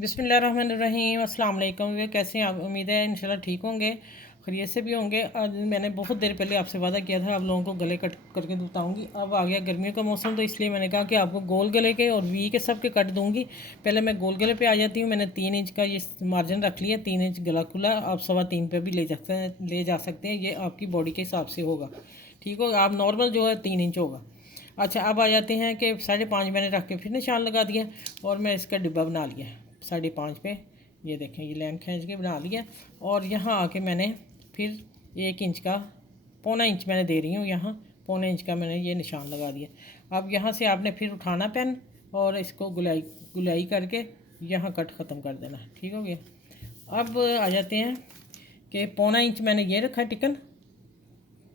बिस्मिल्लाहिर्रहमानिर्रहीम अस्सलाम वालेकुम। वे कैसे हैं आप? उम्मीद है इंशाल्लाह ठीक होंगे, खैरियत से भी होंगे। आज मैंने बहुत देर पहले आपसे वादा किया था आप लोगों को गले कट करके बताऊंगी। अब आ गया गर्मियों का मौसम, तो इसलिए मैंने कहा कि आपको गोल गले के और वी के सब के कट दूंगी। पहले मैं गोल गले पे आ जाती हूँ। मैंने 3 इंच का ये मार्जिन रख लिया, 3 इंच गला खुला। आप 3.25 पे भी ले जा सकते हैं, ये आपकी बॉडी के हिसाब से होगा, ठीक होगा। आप नॉर्मल जो है 3 इंच होगा। अच्छा, अब आ जाते हैं कि 5.5 मैंने रख के फिर निशान लगा दिया और मैं इसका डिब्बा बना लिया 5.5 पे। ये देखें, ये लाइन खींच के बना लिया। और यहाँ आके मैंने फिर 1 इंच का 1.25 इंच मैंने दे रही हूँ, यहाँ 1.25 इंच का मैंने ये निशान लगा दिया। अब यहाँ से आपने फिर उठाना पेन और इसको गुलाई गुलाई करके यहाँ कट ख़त्म कर देना, ठीक हो गया। अब आ जाते हैं कि 1.25 इंच मैंने ये रखा टिकन,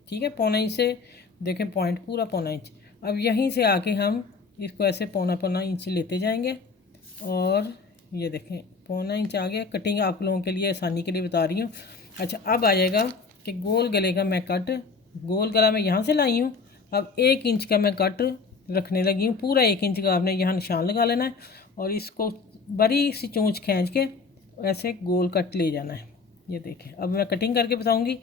ठीक है। 1.25 इंच से देखें पॉइंट पूरा 1.25 इंच। अब यहीं से आके हम इसको ऐसे 1.25 इंच लेते जाएंगे और ये देखें 1.25 इंच आ गया। कटिंग आप लोगों के लिए आसानी के लिए बता रही हूँ। अच्छा, अब आ जाएगा कि गोल गले का मैं कट, गोल गला मैं यहाँ से लाई हूँ। अब 1 इंच का मैं कट रखने लगी हूँ। पूरा 1 इंच का आपने यहाँ निशान लगा लेना है और इसको बड़ी सी चोंच खींच के ऐसे गोल कट ले जाना है। ये देखें, अब मैं कटिंग करके बताऊँगी।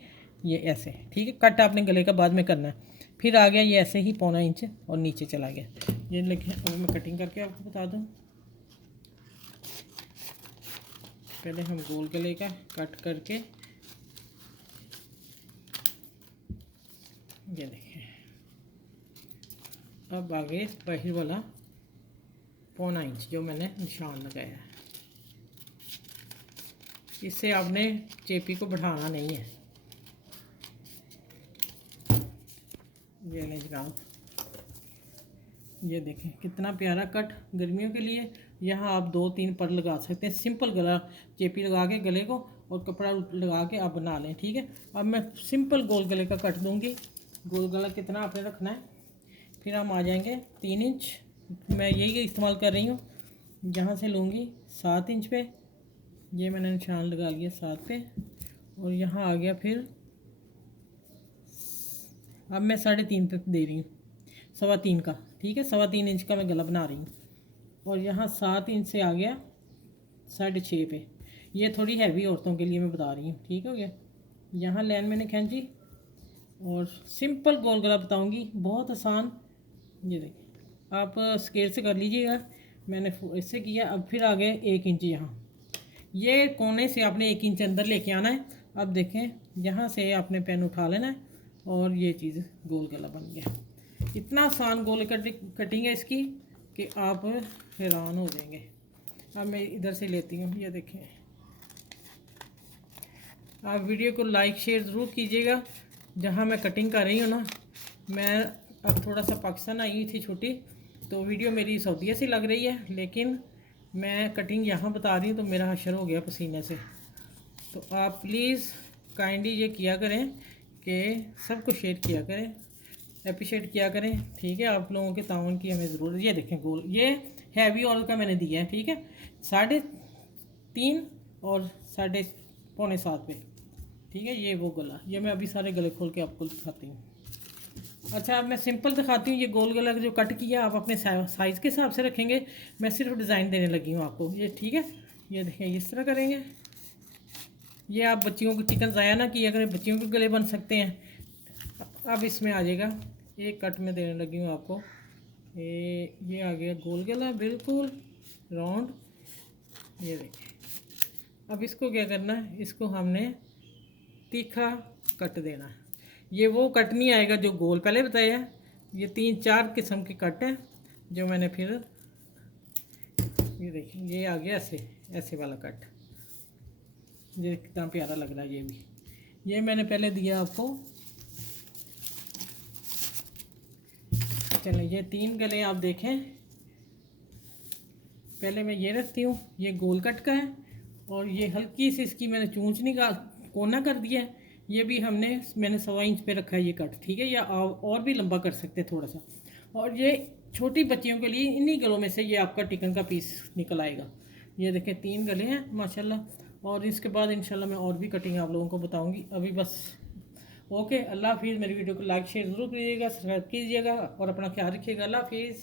ये ऐसे, ठीक है। कट आपने गले का बाद में करना है। फिर आ गया ये ऐसे ही 1.25 इंच और नीचे चला गया। ये लिखें, अब मैं कटिंग करके आपको बता दूँ। पहले हम गोल गले का कट करके, ये देखें। अब आगे बाहर वाला 1.25 इंच जो मैंने निशान लगाया है, इससे आपने चेपी को बढ़ाना नहीं है। ये लें जनाब, ये देखें कितना प्यारा कट गर्मियों के लिए। यहाँ आप 2-3 पर लगा सकते हैं। सिंपल गला चेपी लगा के गले को और कपड़ा लगा के आप बना लें, ठीक है। अब मैं सिंपल गोल गले का कट दूंगी। गोल गला कितना आपने रखना है, फिर हम आ जाएंगे 3 इंच। मैं यही इस्तेमाल कर रही हूँ। यहाँ से लूँगी 7 इंच पे, ये मैंने निशान लगा लिया 7 पे। और यहाँ आ गया फिर, अब मैं 3.5 पे दे रही हूँ, 3.25 का, ठीक है। 3.25 इंच का मैं गला बना रही हूँ। और यहाँ 7 इंच से आ गया 6.5 पे। ये थोड़ी हैवी औरतों के लिए मैं बता रही हूँ, ठीक हो गया। यहाँ लाइन मैंने खींची और सिंपल गोल गला बताऊँगी, बहुत आसान। ये देखिए, आप स्केल से कर लीजिएगा, मैंने इससे किया। अब फिर आ गए 1 इंच यहाँ, ये कोने से आपने 1 इंच अंदर लेके आना है। अब देखें, यहाँ से आपने पेन उठा लेना है और ये चीज़ गोल गला बन गया। इतना आसान गोल कटिंग है इसकी कि आप हैरान हो जाएंगे। अब मैं इधर से लेती हूँ, ये देखें। आप वीडियो को लाइक शेयर ज़रूर कीजिएगा। जहाँ मैं कटिंग कर रही हूँ ना, मैं अब थोड़ा सा पाकिस्तान आई हुई थी छुट्टी, तो वीडियो मेरी सऊदीया से लग रही है, लेकिन मैं कटिंग यहाँ बता रही हूँ तो मेरा हशर हो गया पसीने से। तो आप प्लीज़ काइंडली ये किया करें कि सबको शेयर किया करें, अप्रिशिएट किया करें, ठीक है। आप लोगों के ताउन की हमें ज़रूरत। ये देखें गोल, ये हैवी ऑयल का मैंने दिया है, ठीक है। 3.5 और 6.25 पे, ठीक है। ये वो गला, ये मैं अभी सारे गले खोल के आपको दिखाती हूँ। अच्छा, अब मैं सिंपल दिखाती हूँ। ये गोल गला जो कट किया आप अपने साइज़ के हिसाब से रखेंगे। मैं सिर्फ डिज़ाइन देने लगी हूँ आपको, ये ठीक है। ये देखें, इस तरह करेंगे। ये आप बच्चियों को चिकन ज़ाया ना किया करें, बच्चियों के गले बन सकते हैं। अब इसमें आ जाएगा, एक कट में देने लगी हूँ आपको। ये आ गया गोल गला, बिल्कुल राउंड। ये देखिए, अब इसको क्या करना है, इसको हमने तीखा कट देना है। ये वो कट नहीं आएगा जो गोल पहले बताया। ये 3-4 किस्म के कट हैं जो मैंने फिर, ये देखिए, ये आ गया ऐसे ऐसे वाला कट। ये कितना प्यारा लग रहा है। ये भी, ये मैंने पहले दिया आपको। चलें, ये 3 गले आप देखें। पहले मैं ये रखती हूँ, ये गोल कट का है। और ये हल्की सी इसकी मैंने चूंच निकाल कोना कर दिया है। ये भी मैंने 1.25 इंच पे रखा है ये कट, ठीक है। या और भी लंबा कर सकते हैं थोड़ा सा। और ये छोटी बच्चियों के लिए इन्हीं गलों में से ये आपका टिकन का पीस निकल आएगा। ये देखें, 3 गले हैं माशाल्लाह। और इसके बाद इंशाल्लाह मैं और भी कटिंग आप लोगों को बताऊंगी। अभी बस ओके, अल्लाह हाफिज़। मेरी वीडियो को लाइक शेयर ज़रूर कीजिएगा, सब्सक्राइब कीजिएगा और अपना ख्याल रखिएगा। अल्लाह हाफिज़।